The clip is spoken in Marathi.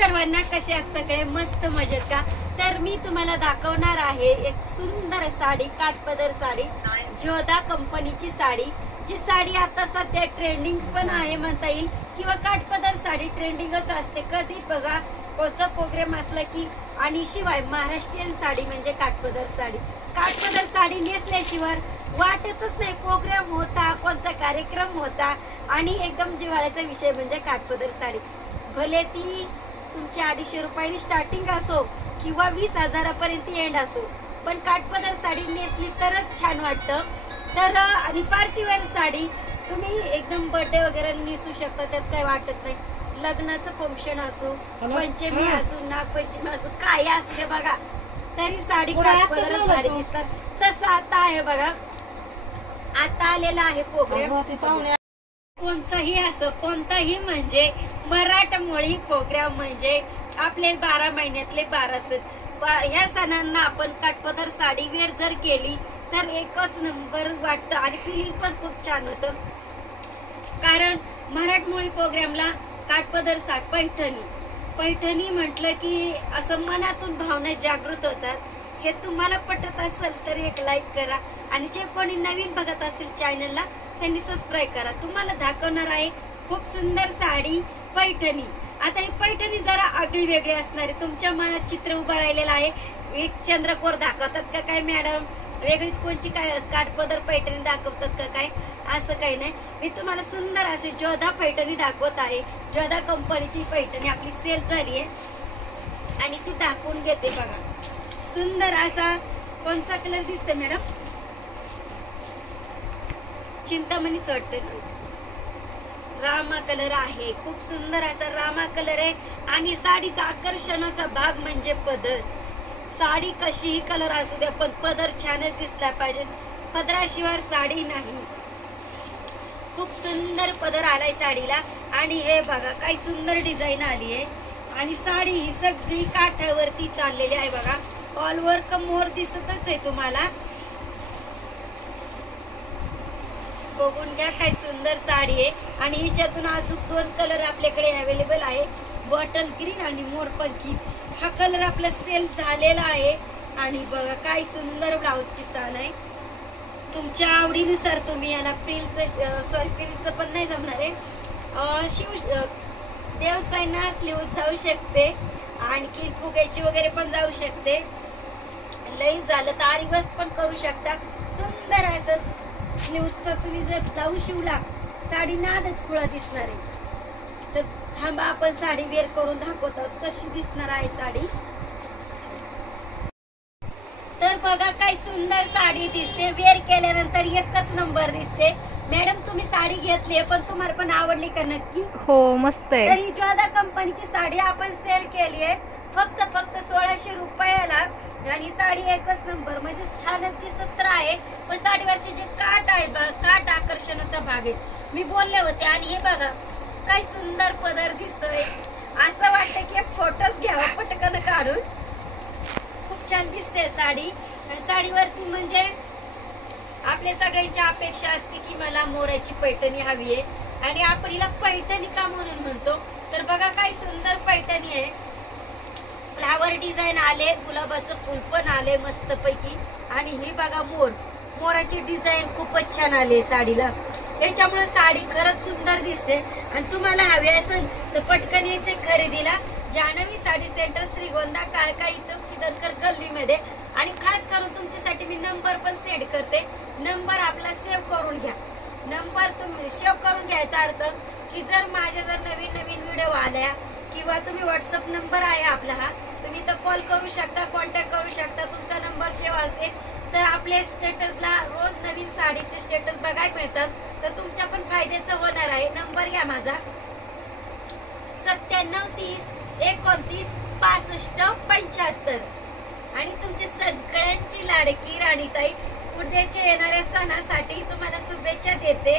सर्वांना, कसे आहात सगळे? मस्त मजेत का? तर मी तुम्हाला दाखवणार आहे एक सुंदर साडी, काठपदर साडी, जोधा कंपनीची साडी. जी साडी आता सध्या ट्रेंडिंग पण आहे म्हणता येईल, किंवा काठपदर साडी ट्रेंडिंगच असते कधी बघा, कोणता प्रोग्राम असला की. आणि शिवाय महाराष्ट्रीयन साडी म्हणजे काठपदर साडी. काठपदर साडी नेसल्याशिवाय वाटतच नाही प्रोग्राम होता, कोणता कार्यक्रम होता. आणि एकदम जिव्हाळ्याचा विषय म्हणजे काठपदर साडी. भले ती तुमची 250 रुपयांनी स्टार्टिंग असो किंवा 20,000पर्यंत एंड असो, पण काठपदर साडी नेसली तरच छान वाटतं. तर आणि पार्टीवेअर साडी तुम्ही एकदम बर्थडे वगैरे नेसू शकता, त्यात काही वाटत नाही. लग्नाचं फंक्शन असो, पंचमी असो, नागपंचमी असो, काय असते बघा, तरी साडी काठपदर साडी दिसतात. तसं आता आहे बघा, आता आलेला आहे प्रोग्राम. कोणताही असो, कोणताही म्हणजे मराठमोळी प्रोग्राम म्हणजे आपले 12 महिन्यातले 12 सण. ह्या सणांना आपण काठपदर साडी वेअर जर केली तर एकच नंबर वाटतं आणि फिलिंग पण खूप छान होतं. कारण मराठमोळी प्रोग्रामला काठपदर पैठणी पैठणी म्हटलं की असं मनातून भावना जागृत होतात. हे तुम्हाला पटत असेल तर एक लाईक करा, आणि जे कोणी नवीन बघत असतील चॅनलला त्यांनी सबस्क्राईब करा. तुम्हाला दाखवणार आहे खूप सुंदर साडी पैठणी. आता ही पैठणी जरा आगळी वेगळी असणार आहे. तुमच्या मनात चित्र उभं राहिलेलं आहे, एक चंद्रकोर दाखवतात का काय मॅडम, वेगळीच कोणची काय काठपदर पैठणी दाखवतात का काय, असं काही नाही. मी तुम्हाला सुंदर अशी जोधा पैठणी दाखवत आहे. जोधा कंपनीची पैठणी आपली सेल झाली आहे आणि ती दाखवून घेते बघा. सुंदर असा कोणता कलर दिसतोय मॅडम? चिंतामणीच वाटते ना, रामा कलर आहे. खूप सुंदर असा रामा कलर आहे. आणि साडीचा आकर्षणाचा भाग म्हणजे पदर. साडी कशीही कलर असू द्या, पण पदर छानच दिसला पाहिजे. पदराशिवाय साडी नाही. खूप सुंदर पदर आलाय साडीला. आणि हे बघा काय सुंदर डिझाईन आली आहे. आणि साडी ही सगळी काठावरती चाललेली आहे बघा. ऑल वर्क मोर दिसतच आहे तुम्हाला. बघून घ्या काय सुंदर साडी आहे. आणि हिच्यातून अजून 2 कलर आपल्याकडे अवेलेबल आहे, बॉटल ग्रीन आणि मोरपंखी. हा कलर आपला सेल झालेला आहे. आणि बघा काय सुंदर ब्लाउज पीस आलाय. तुमच्या आवडीनुसार तुम्ही याला प्रिलचं पण नाही जमणार आहे, देवसाईना स्लीव्ह जाऊ शकते, आणखी फुग्याची वगैरे पण जाऊ शकते. लई झालं तर आरीवर्क पण करू शकता. सुंदर असं स्लीव्हचा तुम्ही जर ब्लाऊज शिवला, साडी नादच खुळा दिसणार आहे. तर थांबा, आपण साडी वेअर करून दाखवत आहोत कशी दिसणार आहे साडी. तर बघा काय सुंदर साडी दिसते. वेअर केल्यानंतर एकच नंबर दिसते. मॅडम तुम्ही साडी घेतली आहे, पण तुम्हाला पण आवडली का नक्की? हो, मस्त आहे. तर ही जोधा कंपनीची साडी आपण सेल केली आहे फक्त 1600 रुपयाला. आणि साडी एकच नंबर, म्हणजे छानच दिसत तर आहे, पण साडीवरचे जे काठ आहे बघा, काठ आकर्षणाचा भाग आहे, मी बोलले होते. आणि हे बघा काय सुंदर पदर दिसतोय. असं वाटतं की एक फोटोच घ्यावा पटकन काढून. खूप छान दिसते साडी. आणि साडीवरती म्हणजे आपल्या सगळ्यांची अपेक्षा असते की मला मोराची पैठणी हवी आहे. आणि आपण हिला पैठणी का म्हणून म्हणतो, तर बघा काय सुंदर पैठणी आहे. फ्लावर डिझाईन आले, गुलाबाचं फुल पण आले मस्त पैकी. आणि ही बघा मोराची डिझाईन खूपच छान आली साडीला. त्याच्यामुळे साडी खरंच सुंदर दिसते. आणि तुम्हाला हवी असेल तर पटकन यायचे खरेदीला. जान्हवी साडी सेंटर, श्रीगोंदा, काळकाई चौक, सिद्धनकर गल्लीमध्ये. आणि खास करून तुमच्यासाठी मी नंबर पण सेंड करते. नंबर आपला सेव्ह करून घ्या. नंबर तुम्ही सेव्ह करून घ्यायचा अर्थ की जर माझ्या नवीन व्हिडिओ आल्या किंवा तुम्ही व्हॉट्सअप नंबर आहे आपला हा, तुम्ही तर कॉल करू शकता, कॉन्टॅक्ट करू शकता. तुमचा नंबर सेव्ह असेल तर आपल्या स्टेटसला रोज नवीन साडीचे स्टेटस बघायला मिळतात. तर तुमच्या पण फायद्याचं होणार आहे. नंबर घ्या माझा 9730 29 65 75. आणि तुमची सगळ्यांची लाडकी राणीताई उद्याच्या येणाऱ्या सणासाठी तुम्हाला शुभेच्छा देते.